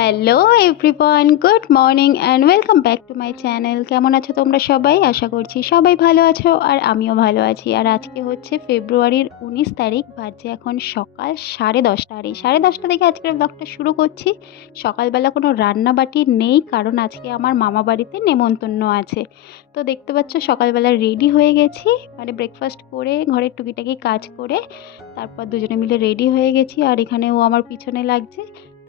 Hello everyone, good morning and welcome back to my channel. কেমন আছো তোমরা সবাই? আশা করছি সবাই ভালো আছো আর আমিও ভালো আছি। আর আজকে হচ্ছে ফেব্রুয়ারির 19 তারিখ, বাজে এখন সকাল 10:30। আর এই 10:30 থেকে আজকের ব্লগটা শুরু করছি। সকালবেলা কোনো রান্নাবাটি নেই, কারণ আজকে আমার মামা বাড়িতে নেমন্তন্ন আছে। তো দেখতে পাচ্ছ সকালবেলা রেডি হয়ে গেছি, মানে ব্রেকফাস্ট করে ঘরের টুকিটাকি কাজ করে তারপর দুজনে মিলে রেডি হয়ে গেছি। আর এখানে ও আমার পিছনে লাগছে।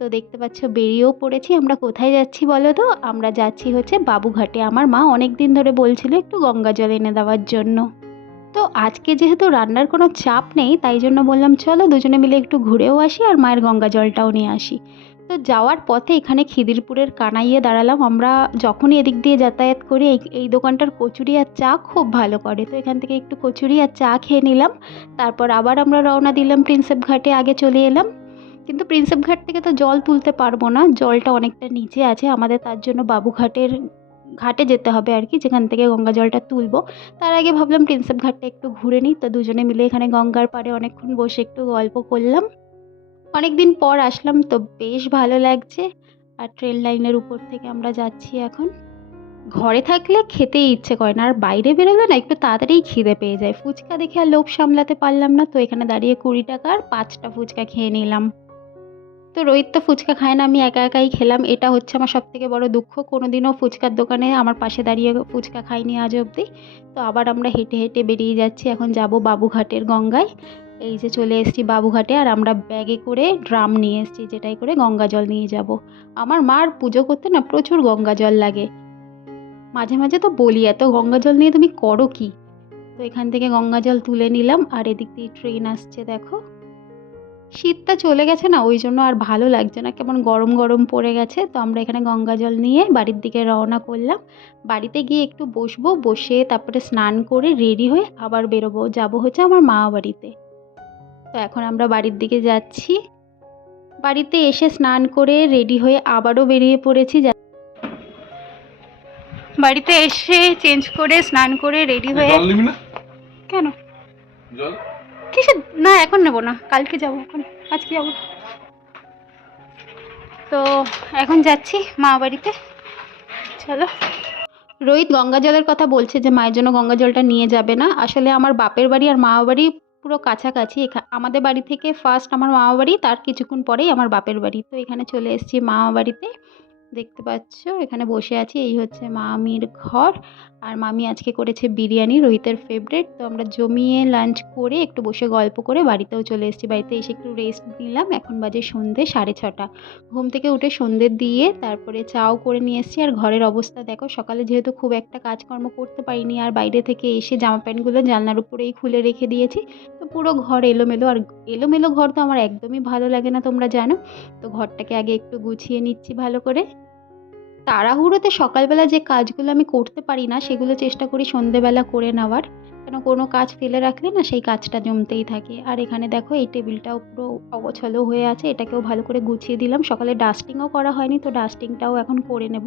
তো দেখতে পাচ্ছ বেরিয়েও পড়েছি। আমরা কোথায় যাচ্ছি বলো তো? আমরা যাচ্ছি হচ্ছে বাবুঘাটে। আমার মা অনেক দিন ধরে বলছিল একটু গঙ্গা জল এনে দেওয়ার জন্য। তো আজকে যেহেতু রান্নার কোনো চাপ নেই, তাই জন্য বললাম চলো দুজনে মিলে একটু ঘুরেও আসি আর মায়ের গঙ্গা জলটাও নিয়ে আসি। তো যাওয়ার পথে এখানে খিদিরপুরের কানাইয়ে দাঁড়ালাম। আমরা যখনই এদিক দিয়ে যাতায়াত করি এই এই দোকানটার কচুরি আর চা খুব ভালো করে, তো এখান থেকে একটু কচুরি আর চা খেয়ে নিলাম। তারপর আবার আমরা রওনা দিলাম প্রিন্সেপ ঘাটে। আগে চলে এলাম, কিন্তু প্রিন্সেপ ঘাট থেকে তো জল তুলতে পারবো না, জলটা অনেকটা নিচে আছে আমাদের, তার জন্য বাবুঘাটের ঘাটে যেতে হবে আর কি, যেখান থেকে গঙ্গা জলটা তুলবো। তার আগে ভাবলাম প্রিন্সেপ ঘাটটা একটু ঘুরে নিই। তো দুজনে মিলে এখানে গঙ্গার পাড়ে অনেকক্ষণ বসে একটু গল্প করলাম। অনেক দিন পর আসলাম তো বেশ ভালো লাগছে। আর ট্রেন লাইনের উপর থেকে আমরা যাচ্ছি এখন। ঘরে থাকলে খেতেই ইচ্ছে করে না, আর বাইরে বেরোলে না একটু তাড়াতাড়িই খিদে পেয়ে যায়। ফুচকা দেখে আর লোভ সামলাতে পারলাম না, তো এখানে দাঁড়িয়ে 20 টাকা আর 5টা ফুচকা খেয়ে নিলাম। তো রোহিত তো ফুচকা খায় না, আমি একা একাই খেলাম। এটা হচ্ছে আমার সবথেকে বড় দুঃখ, কোনোদিনও ফুচকার দোকানে আমার পাশে দাঁড়িয়ে ফুচকা খাইনি আজ অবধি। তো আবার আমরা হেঁটে হেঁটে বেরিয়ে যাচ্ছি, এখন যাব বাবুঘাটের গঙ্গায়। এই যে চলে এসেছি বাবুঘাটে, আর আমরা ব্যাগে করে ড্রাম নিয়ে এসেছি, যেটাই করে গঙ্গা জল নিয়ে যাব। আমার মার পুজো করতে না প্রচুর গঙ্গা জল লাগে। মাঝে মাঝে তো বলি, এত গঙ্গা জল নিয়ে তুমি করো কি? তো এখান থেকে গঙ্গা জল তুলে নিলাম। আর এদিক দিয়ে ট্রেন আসছে দেখো। শীতটা চলে গেছে না, ওই জন্য আর ভালো লাগছে না, কেমন গরম গরম পড়ে গেছে। তো আমরা এখানে গঙ্গা জল নিয়ে বাড়ির দিকে রওনা করলাম। বাড়িতে গিয়ে একটু বসবো, বসে তারপরে স্নান করে রেডি হয়ে আবার বেরোবো, যাব হচ্ছে আমার মা বাড়িতে। তো এখন আমরা বাড়ির দিকে যাচ্ছি। বাড়িতে এসে স্নান করে রেডি হয়ে আবারও বেরিয়ে পড়েছি। বাড়িতে এসে চেঞ্জ করে স্নান করে রেডি হয়ে কেন জল কিসে না, এখন নেবো না, কালকে যাবো, এখন আজকে যাবো। তো এখন যাচ্ছি মা বাড়িতে, চলো। রোহিত গঙ্গা জলের কথা বলছে যে মায়ের জন্য গঙ্গা জলটা নিয়ে যাবে না। আসলে আমার বাপের বাড়ি আর মামা বাড়ি পুরো কাছাকাছি। আমাদের বাড়ি থেকে ফার্স্ট আমার মামা বাড়ি, তার কিছুক্ষণ পরেই আমার বাপের বাড়ি। তো এখানে চলে এসেছি মামা বাড়িতে। দেখতে পাচ্ছ এখানে বসে আছি, এই হচ্ছে মামির ঘর। আর মামি আজকে করেছে বিরিয়ানি, রোহিতের ফেভারিট। তো আমরা জমিয়ে লাঞ্চ করে একটু বসে গল্প করে বাড়িতেও চলে এসেছি। বাড়িতে এসে একটু রেস্ট নিলাম। এখন বাজে সন্ধে 6:30। ঘুম থেকে উঠে সন্ধে দিয়ে তারপরে চাও করে নিয়ে এসেছি। আর ঘরের অবস্থা দেখো, সকালে যেহেতু খুব একটা কাজকর্ম করতে পারিনি, আর বাইরে থেকে এসে জামা প্যান্টগুলো জানলার উপরেই খুলে রেখে দিয়েছি। তো পুরো ঘর এলোমেলো, আর এলোমেলো ঘর তো আমার একদমই ভালো লাগে না, তোমরা জানো। তো ঘরটাকে আগে একটু গুছিয়ে নিচ্ছি ভালো করে। তাড়াহুড়োতে সকালবেলা যে কাজগুলো আমি করতে পারি না, সেগুলো চেষ্টা করি সন্ধেবেলা করে নেওয়ার। কেন কোনো কাজ ফেলে রাখলে না সেই কাজটা জমতেই থাকে। আর এখানে দেখো এই টেবিলটাও পুরো অগোছালো হয়ে আছে, এটাকেও ভালো করে গুছিয়ে দিলাম। সকালে ডাস্টিংও করা হয়নি, তো ডাস্টিংটাও এখন করে নেব।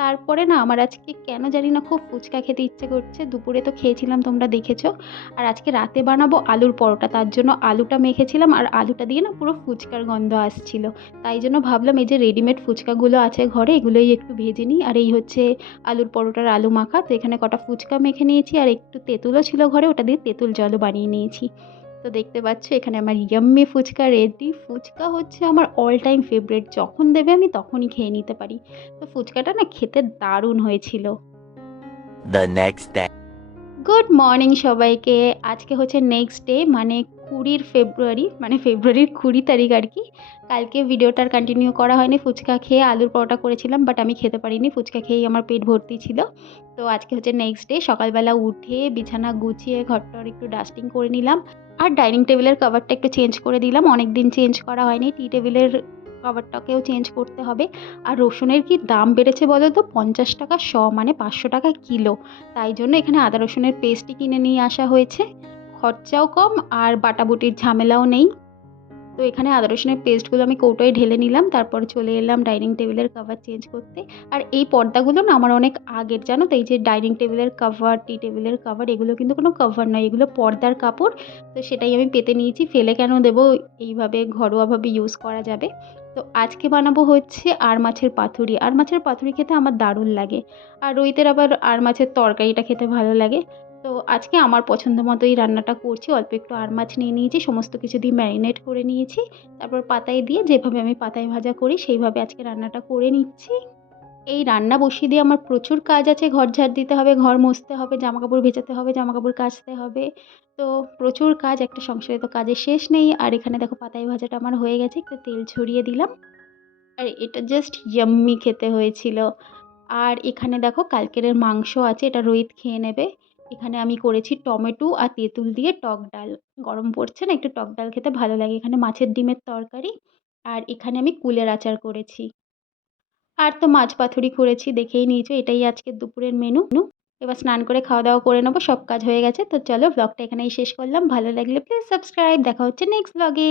তারপরে না আমার আজকে কেন জানি না খুব ফুচকা খেতে ইচ্ছে করছে। দুপুরে তো খেয়েছিলাম, তোমরা দেখেছো। আর আজকে রাতে বানাবো আলুর পরোটা, তার জন্য আলুটা মেখেছিলাম, আর আলুটা দিয়ে না পুরো ফুচকার গন্ধ আসছিল। তাই জন্য ভাবলাম এই যে রেডিমেড ফুচকাগুলো আছে ঘরে, এগুলোই একটু ভেজে নিই। আর এই হচ্ছে আলুর পরোটার আলু মাখা। তো এখানে কটা ফুচকা মেখে নিয়েছি, আর একটু তেঁতুলও ছিল ঘরে, ওটা দিয়ে তেঁতুল জলও বানিয়ে নিয়েছি। তো দেখতে পাচ্ছ এখানে আমার ইয়াম্মি ফুচকা রেডি। ফুচকা হচ্ছে আমার অল টাইম ফেভারিট, যখন দেবে আমি তখনই খেয়ে নিতে পারি। তো ফুচকাটা না খেতে দারুণ হয়েছিল। The next day. Good morning সবাইকে। আজকে হচ্ছে নেক্সট ডে, মানে 20 ফেব্রুয়ারি, মানে ফেব্রুয়ারির 20 তারিখ আর কি। কালকে ভিডিওটার কন্টিনিউ করা হয়নি, ফুচকা খেয়ে আলুর পরোটা করেছিলাম, বাট আমি খেতে পারিনি, ফুচকা খেয়েই আমার পেট ভর্তি ছিল। তো আজকে হচ্ছে নেক্সট ডে। সকালবেলা উঠে বিছানা গুছিয়ে ঘরটার একটু ডাস্টিং করে নিলাম। আর ডাইনিং টেবিলের কভারটা একটু চেঞ্জ করে দিলাম, অনেক দিন চেঞ্জ করা হয়নি। টি টেবিলের কভারটাকেও চেঞ্জ করতে হবে। আর রসুনের কি দাম বেড়েছে বলো তো, 50 টাকা শ, মানে 500 টাকা কিলো। তাই জন্য এখানে আদা রসুনের পেস্টই কিনে নিয়ে আসা হয়েছে। খরচাও কম আর বাটাবুটির ঝামেলাও নেই। তো এখানে আদা রসুনের পেস্টগুলো আমি কৌটোয় ঢেলে নিলাম, তারপর চলে এলাম ডাইনিং টেবিলের কভার চেঞ্জ করতে। আর এই পর্দাগুলো না আমার অনেক আগের, জানো তো। এই যে ডাইনিং টেবিলের কভার, টি টেবিলের কভার, এগুলো কিন্তু কোনো কভার নয়, এগুলো পর্দার কাপড়। তো সেটাই আমি পেতে নিয়েছি, ফেলে কেন দেবো, এইভাবে ঘরোয়াভাবে ইউজ করা যাবে। তো আজকে বানাবো হচ্ছে আর মাছের পাতুরি। আর মাছের পাতুরি খেতে আমার দারুণ লাগে। আর রোহিতের আবার আর মাছের তরকারিটা খেতে ভালো লাগে। তো আজকে আমার পছন্দ মতো এই রান্নাটা করছি। অল্প একটু আর মাছ নিয়ে নিয়েছি, সমস্ত কিছু দিয়ে ম্যারিনেট করে নিয়েছি। তারপর পাতায় দিয়ে, যেভাবে আমি পাতায় ভাজা করি সেইভাবে আজকে রান্নাটা করে নিচ্ছি। এই রান্না বসিয়ে দিয়ে আমার প্রচুর কাজ আছে। ঘর ঝাড় দিতে হবে, ঘর মুছতে হবে, জামাকাপড় ভেজাতে হবে, জামাকাপড় কাচতে হবে। তো প্রচুর কাজ, একটা সংসারে তো কাজের শেষ নেই। আর এখানে দেখো পাতায় ভাজাটা আমার হয়ে গেছে, একটু তেল ছড়িয়ে দিলাম। আর এটা জাস্ট ইয়াম্মি খেতে হয়েছিল। আর এখানে দেখো কালকের মাংস আছে, এটা রোহিত খেয়ে নেবে। এখানে আমি করেছি টমেটো আর তেঁতুল দিয়ে টক ডাল। গরম পড়ছে না, একটু টক ডাল খেতে ভালো লাগে। এখানে মাছের ডিমের তরকারি। আর এখানে আমি কুলের আচার করেছি। আর তো মাছ পাতুরি করেছি, দেখেই নিয়েছো। এটাই আজকের দুপুরের মেনু। এবার স্নান করে খাওয়া দাওয়া করে নেবো, সব কাজ হয়ে গেছে। তো চলো, ব্লগটা এখানেই শেষ করলাম। ভালো লাগলে প্লিজ সাবস্ক্রাইব। দেখা হচ্ছে নেক্সট ব্লগে।